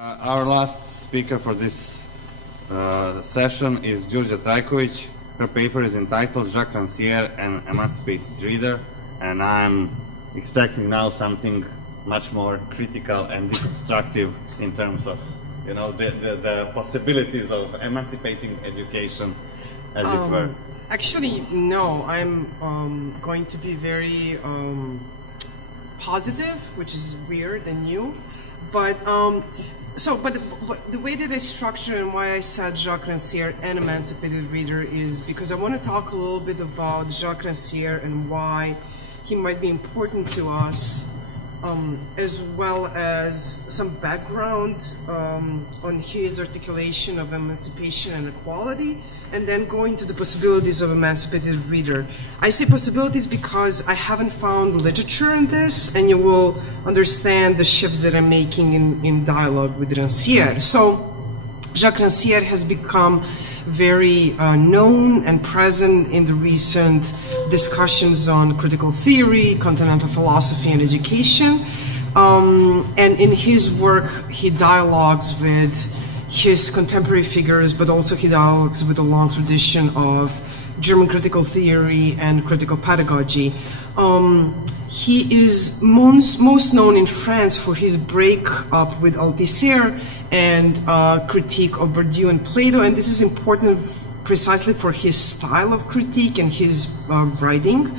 Our last speaker for this session is Đurđa Trajković. Her paper is entitled Jacques, Rancière, an Emancipated Reader, and I'm expecting now something much more critical and deconstructive in terms of, you know, the possibilities of emancipating education, as it were. Actually, no. I'm going to be very positive, which is weird and new, but but the way that I structure and why I said Jacques Rancière, an Emancipated Reader, is because I want to talk a little bit about Jacques Rancière and why he might be important to us, as well as some background on his articulation of emancipation and equality, and then going to the possibilities of emancipated reader. I say possibilities because I haven't found literature on this, and you will understand the shifts that I'm making in dialogue with Rancière. So Jacques Rancière has become very known and present in the recent discussions on critical theory, continental philosophy, and education. And in his work, he dialogues with his contemporary figures, but also he dialogues with a long tradition of German critical theory and critical pedagogy. He is most known in France for his break-up with Althusser and critique of Bourdieu and Plato, and this is important precisely for his style of critique and his writing,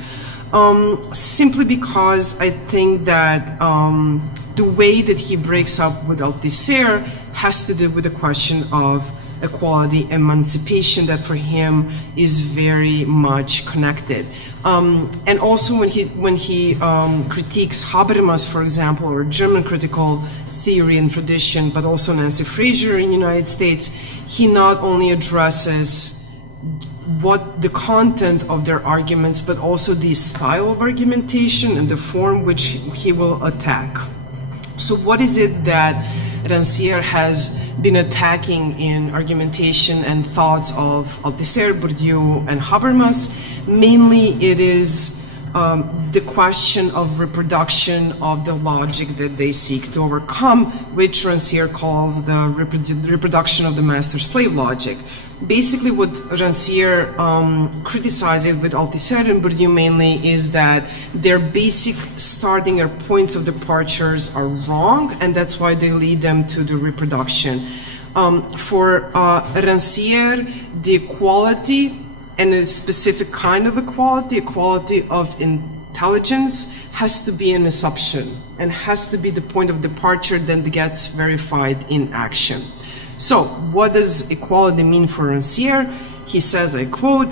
simply because I think that the way that he breaks up with Althusser has to do with the question of equality, emancipation, that for him is very much connected. And also when he critiques Habermas, for example, or German critical theory and tradition, but also Nancy Fraser in the United States, he not only addresses what the content of their arguments, but also the style of argumentation and the form which he will attack. So what is it that Rancière has been attacking in argumentation and thoughts of Althusser, Bourdieu, and Habermas? Mainly it is the question of reproduction of the logic that they seek to overcome, which Rancière calls the reproduction of the master-slave logic. Basically what Rancière criticizes with Althusser and Bourdieu mainly is that their basic starting or points of departures are wrong, and that's why they lead them to the reproduction. For Rancière, the equality, and a specific kind of equality of intelligence, has to be an assumption and has to be the point of departure that gets verified in action. So, what does equality mean for Rancière? He says, I quote,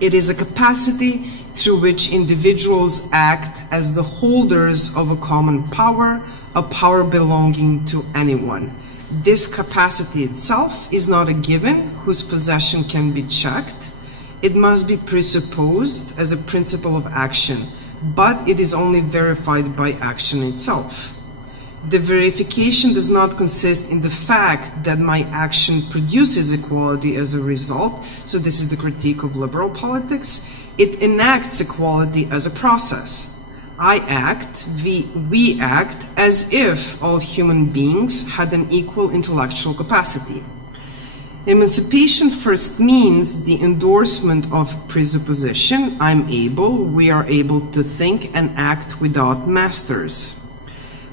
"It is a capacity through which individuals act as the holders of a common power, a power belonging to anyone. This capacity itself is not a given whose possession can be checked. It must be presupposed as a principle of action, but it is only verified by action itself. The verification does not consist in the fact that my action produces equality as a result," so this is the critique of liberal politics. "It enacts equality as a process. I act, we act, as if all human beings had an equal intellectual capacity. Emancipation first means the endorsement of presupposition, I'm able, we are able to think and act without masters.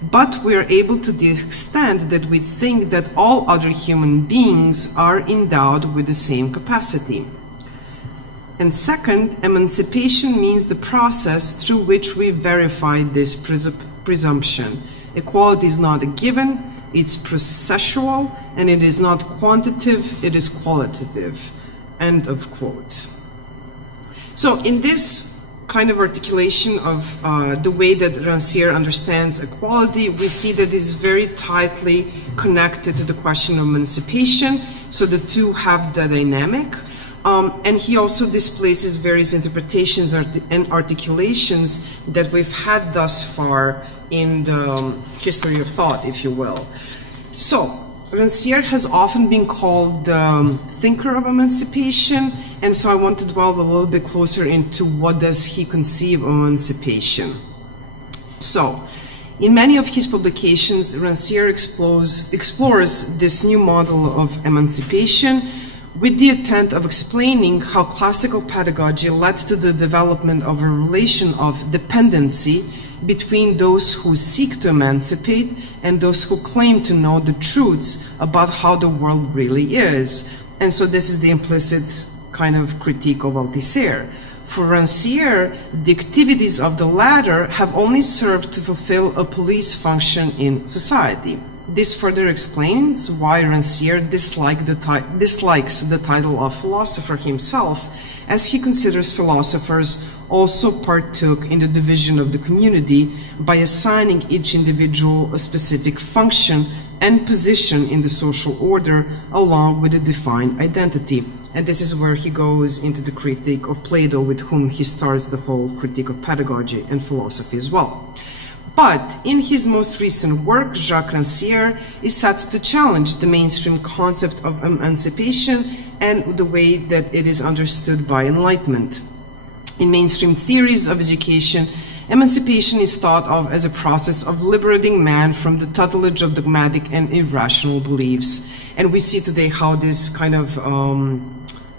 But we are able to the extent that we think that all other human beings are endowed with the same capacity. And second, emancipation means the process through which we verify this presumption. Equality is not a given, it's processual, and it is not quantitative, it is qualitative." End of quote. So in this kind of articulation of the way that Rancière understands equality, we see that it's very tightly connected to the question of emancipation, so the two have the dynamic. And he also displaces various interpretations and articulations that we've had thus far in the history of thought, if you will. So, Rancière has often been called the thinker of emancipation, and so I want to dwell a little bit closer into what does he conceive of emancipation. So, In many of his publications, Rancière explores this new model of emancipation with the intent of explaining how classical pedagogy led to the development of a relation of dependency between those who seek to emancipate and those who claim to know the truths about how the world really is. And so this is the implicit kind of critique of Althusser. For Rancière, the activities of the latter have only served to fulfill a police function in society. This further explains why Rancière dislikes the title of philosopher himself, as he considers philosophers also partook in the division of the community by assigning each individual a specific function and position in the social order along with a defined identity. And this is where he goes into the critique of Plato, with whom he starts the whole critique of pedagogy and philosophy as well. But in his most recent work, Jacques Rancière is set to challenge the mainstream concept of emancipation and the way that it is understood by Enlightenment. In mainstream theories of education, emancipation is thought of as a process of liberating man from the tutelage of dogmatic and irrational beliefs. And we see today how this kind of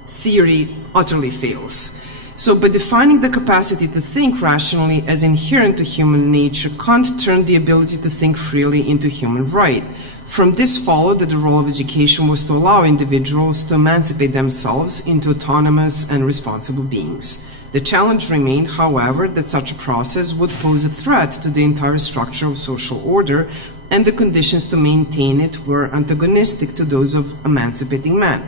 theory utterly fails. So by defining the capacity to think rationally as inherent to human nature, Kant turned the ability to think freely into human right. From this followed that the role of education was to allow individuals to emancipate themselves into autonomous and responsible beings. The challenge remained, however, that such a process would pose a threat to the entire structure of social order, and the conditions to maintain it were antagonistic to those of emancipating man.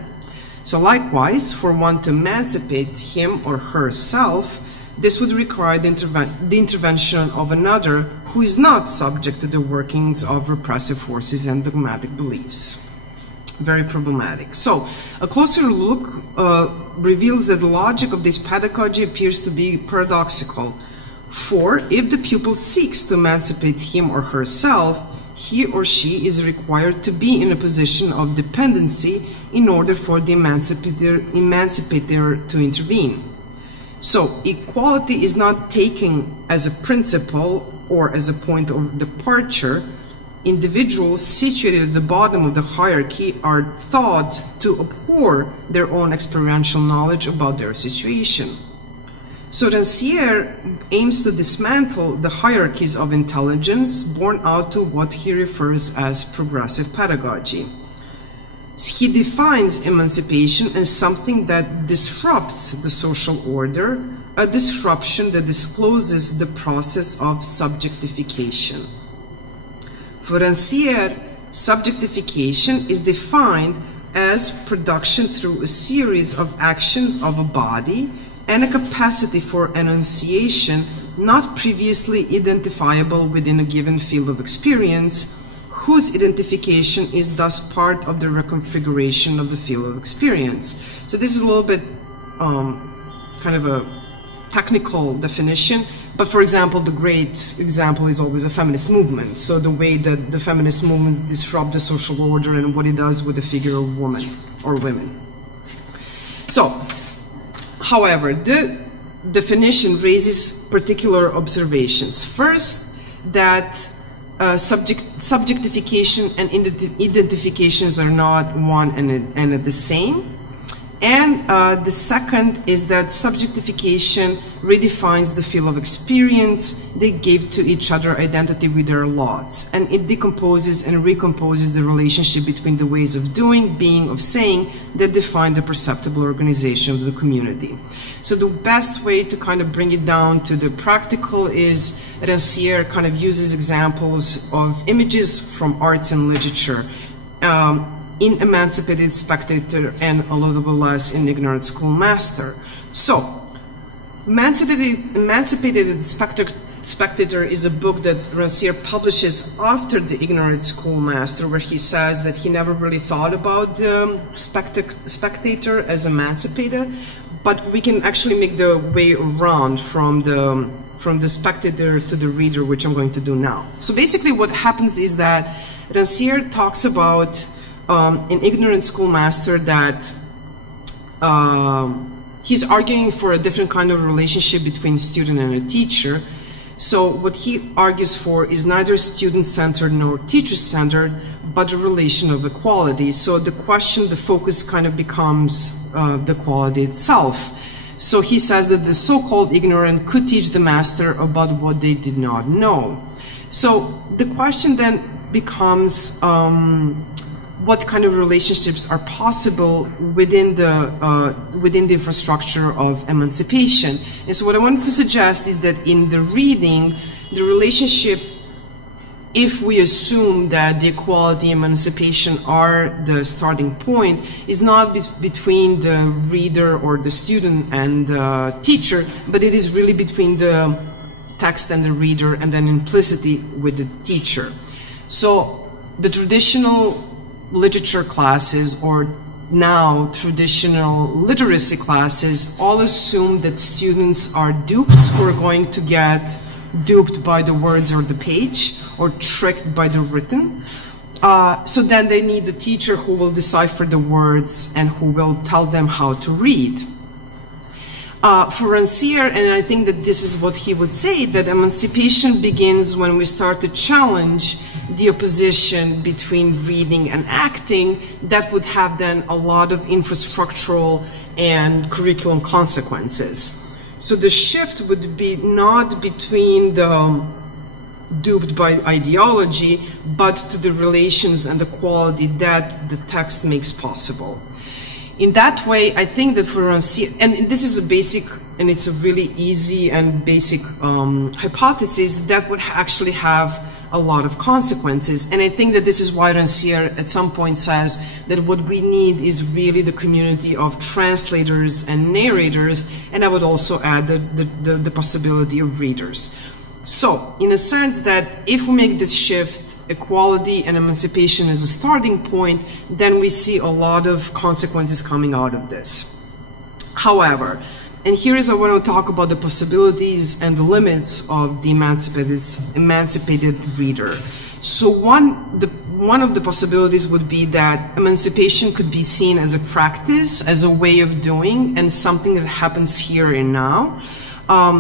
So likewise, for one to emancipate him or herself, this would require the intervention of another who is not subject to the workings of repressive forces and dogmatic beliefs. Very problematic. So a closer look reveals that the logic of this pedagogy appears to be paradoxical. For if the pupil seeks to emancipate him or herself, he or she is required to be in a position of dependency in order for the emancipator to intervene. So equality is not taken as a principle or as a point of departure. Individuals situated at the bottom of the hierarchy are thought to abhor their own experiential knowledge about their situation. So Rancière aims to dismantle the hierarchies of intelligence born out to what he refers as progressive pedagogy. He defines emancipation as something that disrupts the social order, a disruption that discloses the process of subjectification. For Rancière, subjectification is defined as production through a series of actions of a body and a capacity for enunciation not previously identifiable within a given field of experience, whose identification is thus part of the reconfiguration of the field of experience. So this is a little bit kind of a technical definition, but for example, the great example is always a feminist movement. So the way that the feminist movements disrupt the social order and what it does with the figure of woman or women. So, however, the definition raises particular observations. First, that subjectification and identifications are not one and the same. And the second is that subjectification redefines the field of experience. They give to each other identity with their lots, and it decomposes and recomposes the relationship between the ways of doing, being, of saying that define the perceptible organization of the community. So the best way to kind of bring it down to the practical is Rancière kind of uses examples of images from arts and literature in Emancipated Spectator and a little bit less in Ignorant Schoolmaster. So, Emancipated Spectator is a book that Rancière publishes after the Ignorant Schoolmaster, where he says that he never really thought about the spectator as emancipator, but we can actually make the way around from the spectator to the reader, which I'm going to do now. So basically what happens is that Rancière talks about in Ignorant Schoolmaster that he's arguing for a different kind of relationship between student and a teacher. So what he argues for is neither student-centered nor teacher-centered, but a relation of equality. So the question, the focus kind of becomes the quality itself. So he says that the so-called ignorant could teach the master about what they did not know. So the question then becomes what kind of relationships are possible within the infrastructure of emancipation. And so what I wanted to suggest is that in the reading, the relationship, if we assume that the equality and emancipation are the starting point, is not between the reader or the student and the teacher, but it is really between the text and the reader, and then implicitly with the teacher. So the traditional literature classes, or now traditional literacy classes, all assume that students are dupes who are going to get duped by the words or the page, or tricked by the written. So then they need a teacher who will decipher the words and who will tell them how to read. For Rancière, and I think that this is what he would say, that emancipation begins when we start to challenge the opposition between reading and acting that would have then a lot of infrastructural and curriculum consequences. So the shift would be not between the duped by ideology, but to the relations and the quality that the text makes possible. In that way, I think that for Rancière, and this is a basic, and it's a really easy and basic hypothesis that would actually have a lot of consequences. And I think that this is why Rancière at some point says that what we need is really the community of translators and narrators, and I would also add the possibility of readers. So, in a sense that if we make this shift, equality and emancipation as a starting point, then we see a lot of consequences coming out of this. However, and here is I want to talk about the possibilities and the limits of the emancipated reader. So one of the possibilities would be that emancipation could be seen as a practice, as a way of doing, and something that happens here and now.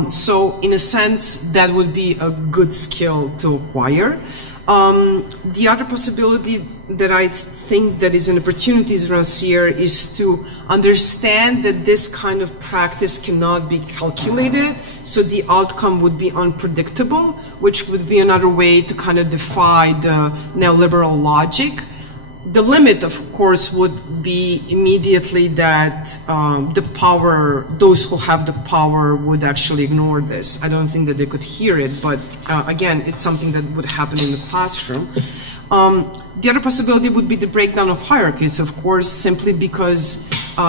So in a sense, that would be a good skill to acquire. The other possibility that I think that is an opportunity for Rancière is to understand that this kind of practice cannot be calculated, so the outcome would be unpredictable, which would be another way to kind of defy the neoliberal logic. The limit, of course, would be immediately that the power, those who have the power would actually ignore this. I don't think that they could hear it, but again, it's something that would happen in the classroom. The other possibility would be the breakdown of hierarchies, of course, simply because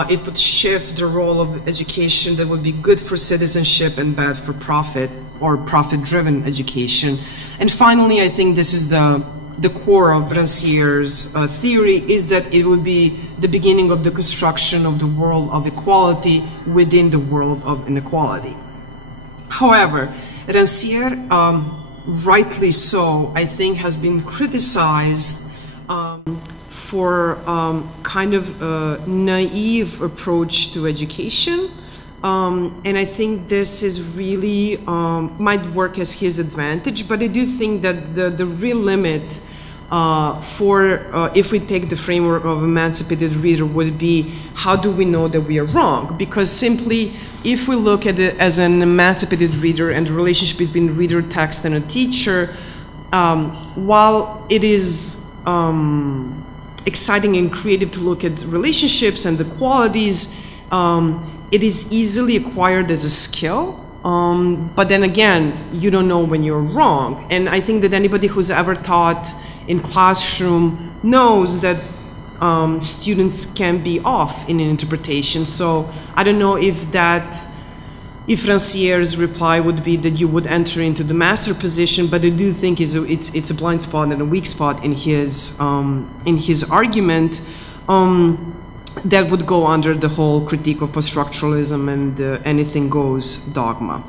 it would shift the role of education that would be good for citizenship and bad for profit, or profit-driven education. And finally, I think this is the core of Rancière's theory, is that it would be the beginning of the construction of the world of equality within the world of inequality. However, Rancière, rightly so, I think, has been criticized for kind of a naive approach to education. And I think this is really, might work as his advantage, but I do think that the real limit if we take the framework of emancipated reader would be, how do we know that we are wrong? Because simply, if we look at it as an emancipated reader and the relationship between reader, text, and a teacher, while it is exciting and creative to look at relationships and the qualities, it is easily acquired as a skill, but then again, you don't know when you're wrong. And I think that anybody who's ever taught in classroom knows that students can be off in an interpretation. So I don't know if Rancière's reply would be that you would enter into the master position, but I do think it's a blind spot and a weak spot in his argument. That would go under the whole critique of post-structuralism and anything goes dogma.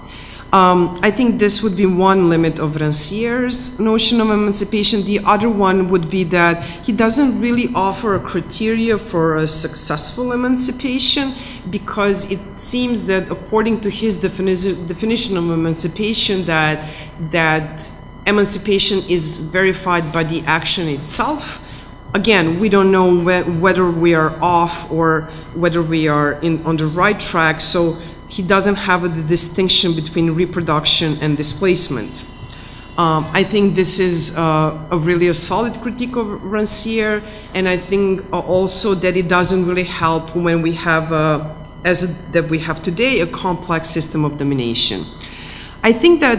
I think this would be one limit of Rancière's notion of emancipation. The other one would be that he doesn't really offer a criteria for a successful emancipation, because it seems that according to his definition of emancipation, that that emancipation is verified by the action itself. Again, we don't know whether we are off or whether we are on the right track, so he doesn't have the distinction between reproduction and displacement. I think this is really a solid critique of Rancière, and I think also that it doesn't really help when we have, that we have today, a complex system of domination. I think that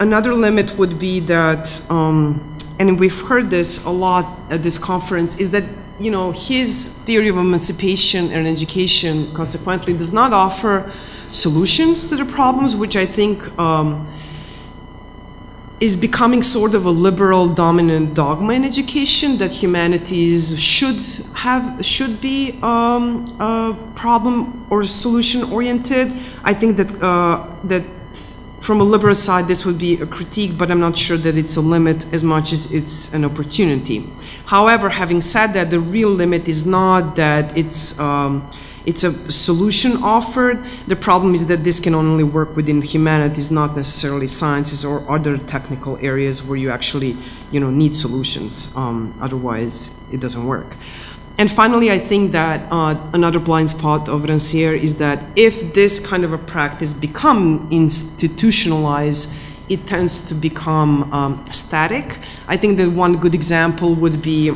another limit would be that, and we've heard this a lot at this conference, is that, you know, his theory of emancipation and education consequently does not offer solutions to the problems, which I think is becoming sort of a liberal dominant dogma in education, that humanities should be problem or solution oriented. I think that that from a liberal side this would be a critique, but I'm not sure that it's a limit as much as it's an opportunity. However, having said that, the real limit is not that it's a solution offered. The problem is that this can only work within humanities, not necessarily sciences or other technical areas where you actually, you know, need solutions. Otherwise, it doesn't work. And finally, I think that another blind spot of Rancière is that if this kind of a practice become institutionalized, it tends to become static. I think that one good example would be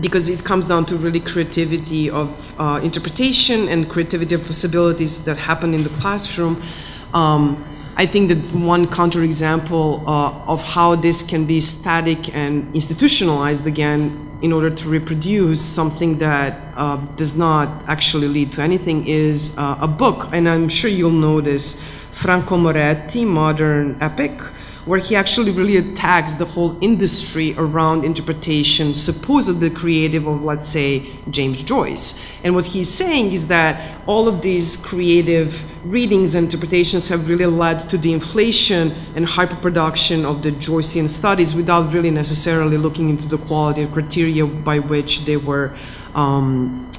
because it comes down to really creativity of interpretation and creativity of possibilities that happen in the classroom. I think that one counterexample of how this can be static and institutionalized again in order to reproduce something that does not actually lead to anything is a book, and I'm sure you'll know this, Franco Moretti, Modern Epic, where he actually really attacks the whole industry around interpretation, supposedly creative of, let's say, James Joyce. And what he's saying is that all of these creative readings and interpretations have really led to the inflation and hyperproduction of the Joycean studies without really necessarily looking into the quality and criteria by which they were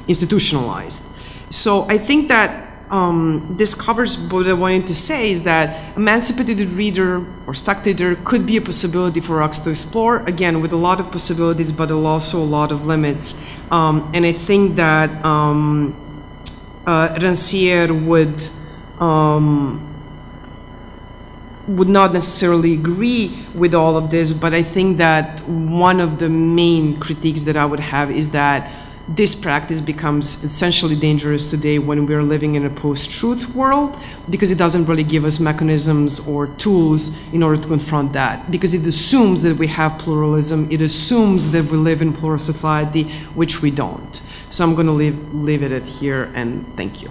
institutionalized. So I think that this covers what I wanted to say is that emancipated reader or spectator could be a possibility for us to explore, again, with a lot of possibilities, but also a lot of limits. And I think that Rancière would not necessarily agree with all of this, but I think that one of the main critiques that I would have is that this practice becomes essentially dangerous today when we're living in a post-truth world, because it doesn't really give us mechanisms or tools in order to confront that, because it assumes that we have pluralism, it assumes that we live in plural society, which we don't. So I'm going to leave it at here, and thank you.